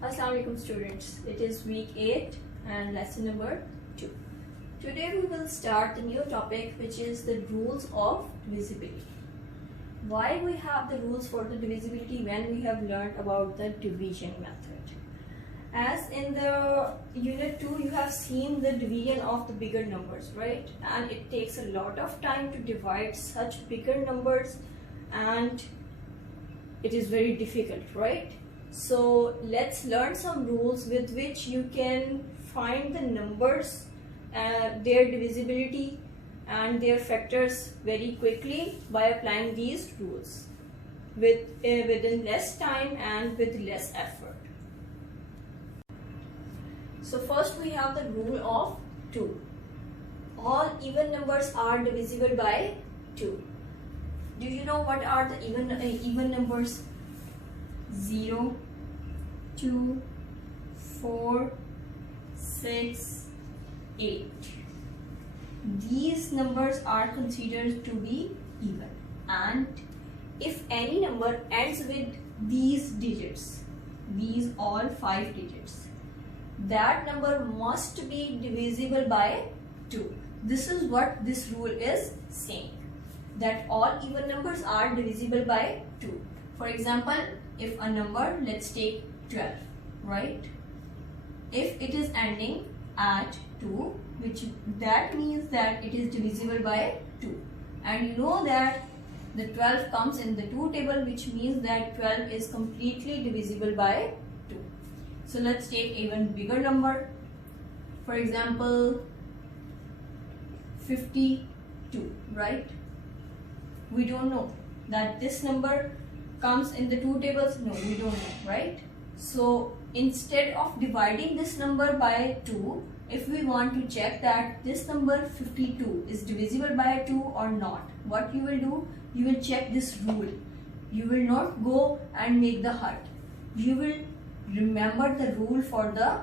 Assalamualaikum students. It is week 8 and lesson number 2. Today we will start the new topic, which is the rules of divisibility. Why we have the rules for the divisibility when we have learned about the division method. As in the unit 2 you have seen the division of the bigger numbers, right? And it takes a lot of time to divide such bigger numbers and it is very difficult, right? So let's learn some rules with which you can find the numbers, their divisibility and their factors very quickly by applying these rules within less time and with less effort. So first we have the rule of 2. All even numbers are divisible by 2. Do you know what are the even numbers? 0, 2, 4, 6, 8. These numbers are considered to be even, and if any number ends with these digits, these all 5 digits, that number must be divisible by 2. This is what this rule is saying, that all even numbers are divisible by 2. For example, if a number, let's take 12, right? If it is ending at 2, which that means that it is divisible by 2. And you know that the 12 comes in the 2 table, which means that 12 is completely divisible by 2. So let's take even bigger number. For example, 52, right? We don't know that this number comes in the 2 tables. No, we don't know, right? So instead of dividing this number by 2, if we want to check that this number 52 is divisible by 2 or not, what you will do? You will check this rule. You will not go and make the heart. You will remember the rule for the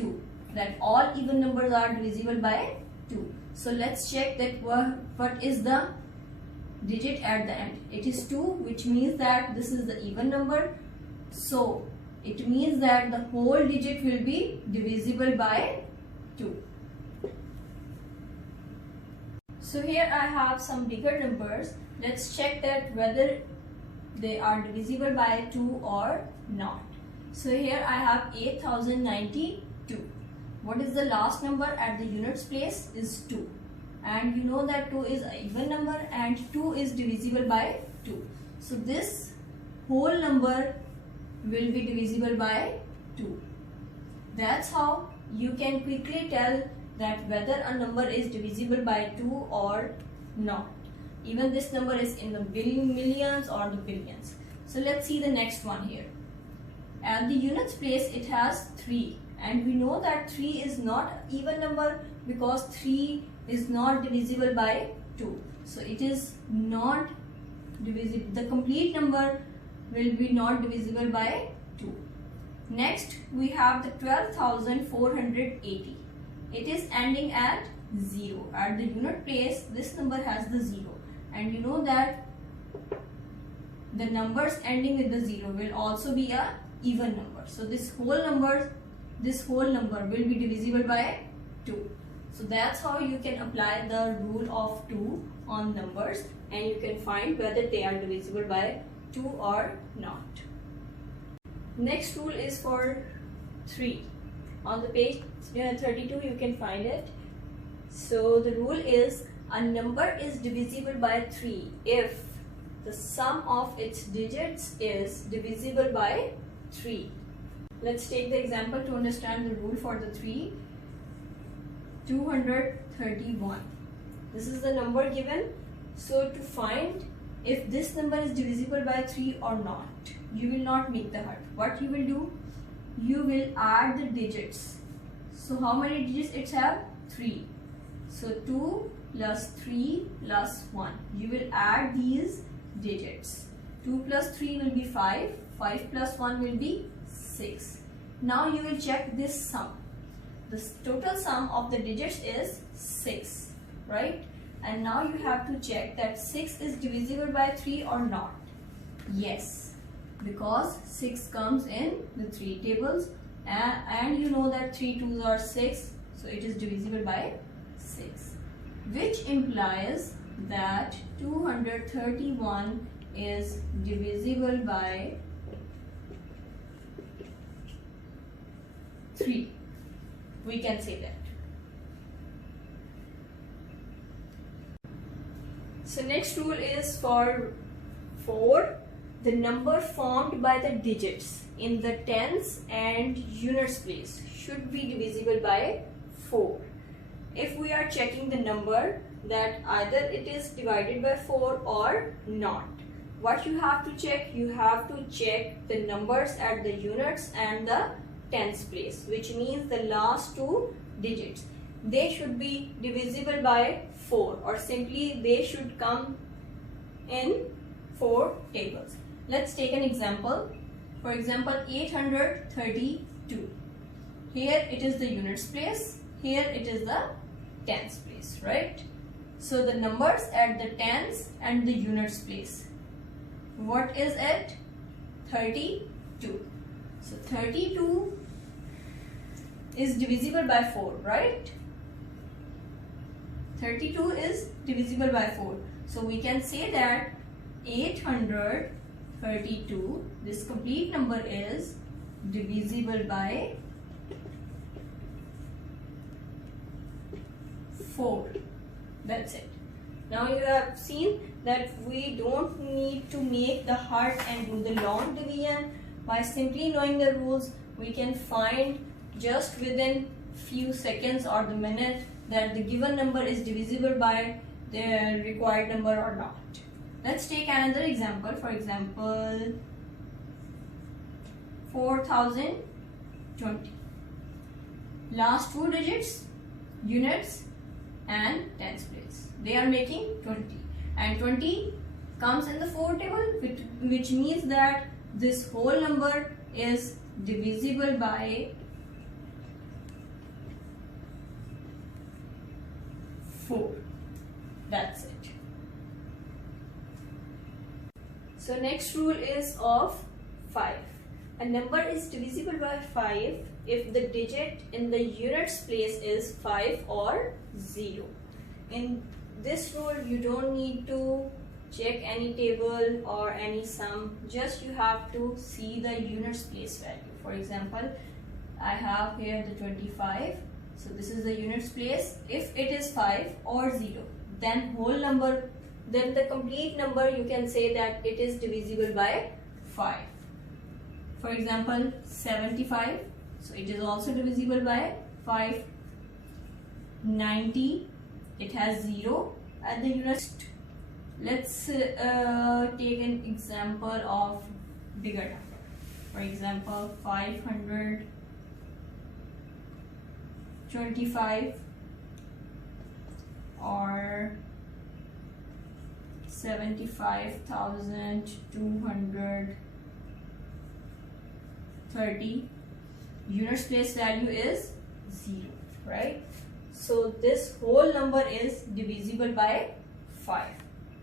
2, that all even numbers are divisible by 2. So let's check that what is the digit at the end. It is 2, which means that this is the even number. So it means that the whole digit will be divisible by 2. So here I have some bigger numbers. Let's check that whether they are divisible by 2 or not. So here I have 8092. What is the last number at the units place is 2. And you know that 2 is an even number and 2 is divisible by 2. So this whole number will be divisible by 2. That's how you can quickly tell that whether a number is divisible by 2 or not. Even this number is in the millions or the billions. So let's see the next one here. At the units place it has 3, and we know that 3 is not an even number because 3 is not divisible by 2. So it is not divisible. The complete number will be not divisible by 2. Next we have the 12,480. It is ending at 0. At the unit place this number has the 0, and you know that the numbers ending with the 0 will also be a even number. So this whole number will be divisible by 2. So that's how you can apply the rule of 2 on numbers, and you can find whether they are divisible by 2 or not. Next rule is for 3. On the page 32 you can find it. So the rule is a number is divisible by 3 if the sum of its digits is divisible by 3. Let's take the example to understand the rule for the 3. 231. This is the number given. So to find if this number is divisible by 3 or not, you will not make the heart. What you will do? You will add the digits. So how many digits it have? 3. So 2 plus 3 plus 1. You will add these digits. 2 plus 3 will be 5. 5 plus 1 will be 6. Now you will check this sum. The total sum of the digits is 6, right? And now you have to check that 6 is divisible by 3 or not. Yes, because 6 comes in the 3 tables, and you know that 3 2s are 6, so it is divisible by 6, which implies that 231 is divisible by 3. We can say that. So next rule is for 4. The number formed by the digits in the tens and units place should be divisible by 4. If we are checking the number that either it is divided by 4 or not, what you have to check? You have to check the numbers at the units and the tens place, which means the last 2 digits. They should be divisible by 4, or simply they should come in 4 tables. Let's take an example. For example, 832. Here it is the units place, here it is the tens place, right? So the numbers at the tens and the units place. What is it? 32. So 32 is divisible by 4, right? 32 is divisible by 4. So we can say that 832, this complete number is divisible by 4. That's it. Now you have seen that we don't need to make the hard and do the long division. By simply knowing the rules, we can find just within few seconds or the minute that the given number is divisible by the required number or not. Let's take another example. For example, 4020. Last 2 digits, units and tens place. They are making 20, and 20 comes in the 4 table, which means that this whole number is divisible by 4. That's it. So next rule is of 5. A number is divisible by 5 if the digit in the units place is 5 or 0. In this rule, you don't need to check any table or any sum, just you have to see the units place value. For example, I have here the 25. So this is the units place. If it is 5 or 0, then whole number, then the complete number, you can say that it is divisible by 5. For example, 75, so it is also divisible by 5. 90, it has 0 at the units. Let's take an example of bigger number. For example, 525 or 75,230. Units place value is 0, right? So this whole number is divisible by 5.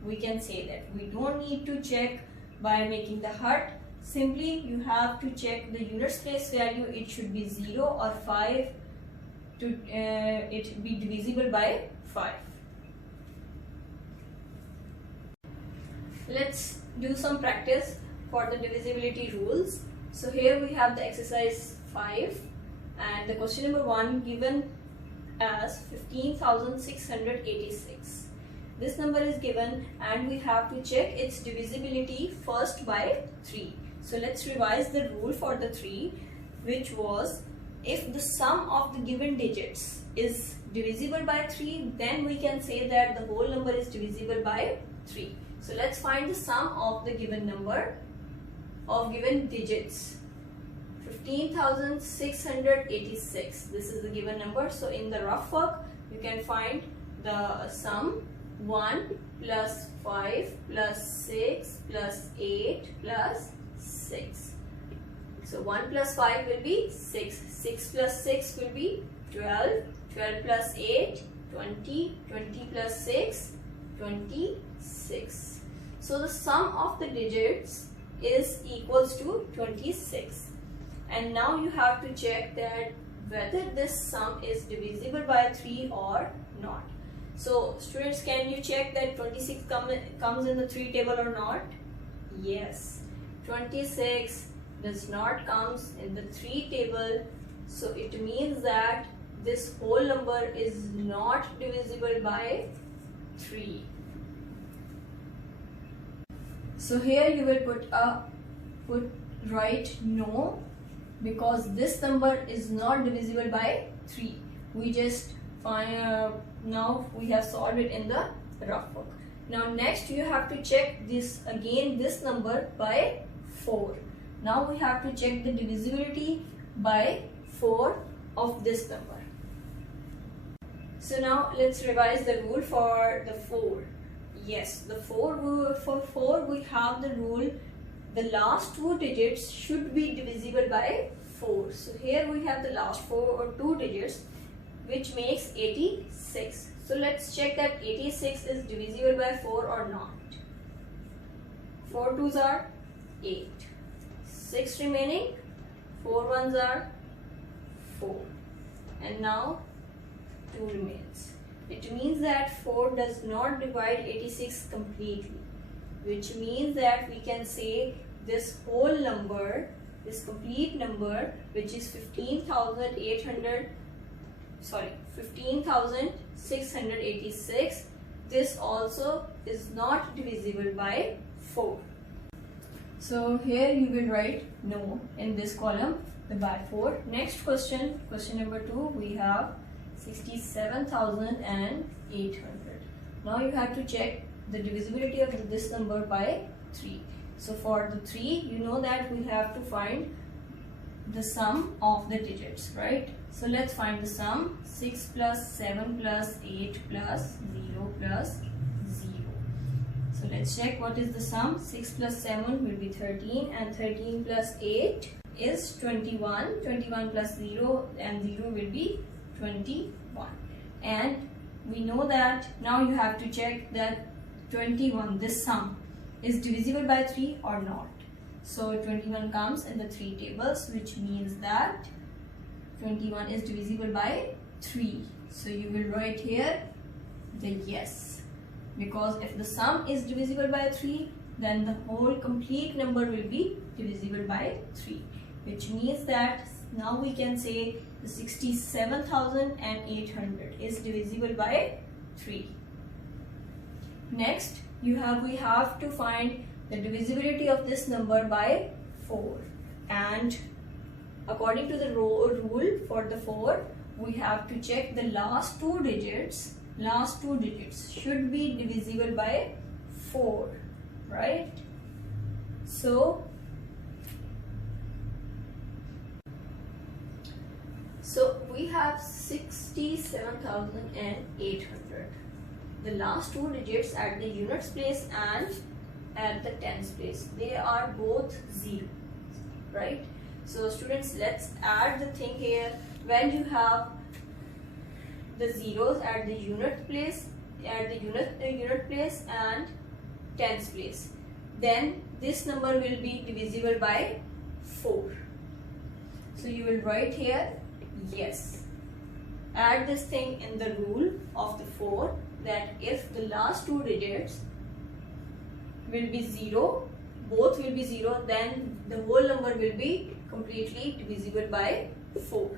We can say that. We don't need to check by making the heart. Simply you have to check the units place value. It should be 0 or 5 to it be divisible by 5. Let's do some practice for the divisibility rules. So here we have the exercise 5 and the question number 1 given as 15,686. This number is given and we have to check its divisibility first by 3. So let's revise the rule for the 3, which was if the sum of the given digits is divisible by 3, then we can say that the whole number is divisible by 3. So let's find the sum of the given number of given digits. 15,686. This is the given number. So in the rough work, you can find the sum 1 plus 5 plus 6 plus 8 plus 6. So 1 plus 5 will be 6. 6 plus 6 will be 12. 12 plus 8, 20. 20 plus 6, 26. So the sum of the digits is equals to 26. And now you have to check that whether this sum is divisible by 3 or not. So students, can you check that 26 comes in the 3 table or not? Yes, 26 does not comes in the 3 table. So it means that this whole number is not divisible by 3. So here you will write no, because this number is not divisible by 3. We just find now we have solved it in the rough book. Now next you have to check this number by 4. Now we have to check the divisibility by 4 of this number. So now let's revise the rule for the 4. Yes, the 4 rule, for 4 we have the rule the last 2 digits should be divisible by 4. So here we have the last 2 digits, which makes 86. So let's check that 86 is divisible by 4 or not. 4 2s are 8. 6 remaining, 4 1s are 4. And now 2 remains. It means that 4 does not divide 86 completely, which means that we can say this whole number, this complete number, which is 15,686, this also is not divisible by 4. So here you will write no in this column, the by 4. Next question, question number 2, we have 67,800. Now you have to check the divisibility of this number by 3. So for the 3, you know that we have to find the sum of the digits, right? So let's find the sum. 6 plus 7 plus 8 plus 0 plus 0. So let's check what is the sum. 6 plus 7 will be 13 and 13 plus 8 is 21. 21 plus 0 and 0 will be 21. And we know that now you have to check that 21, this sum, is divisible by 3 or not. So 21 comes in the 3 tables, which means that 21 is divisible by 3. So you will write here the yes, because if the sum is divisible by 3, then the whole complete number will be divisible by 3, which means that now we can say the 67,800 is divisible by 3. Next, we have to find the divisibility of this number by 4, and according to the rule for the 4, we have to check the last 2 digits. Last 2 digits should be divisible by 4, right? So we have 67,800. The last 2 digits at the units place and at the tens place, they are both 0, right? So students, let's add the thing here. When you have the zeros at the unit place, and tens place, then this number will be divisible by 4. So you will write here yes. Add this thing in the rule of the 4, that if the last 2 digits will be 0, both will be 0, then the whole number will be completely divisible by 4.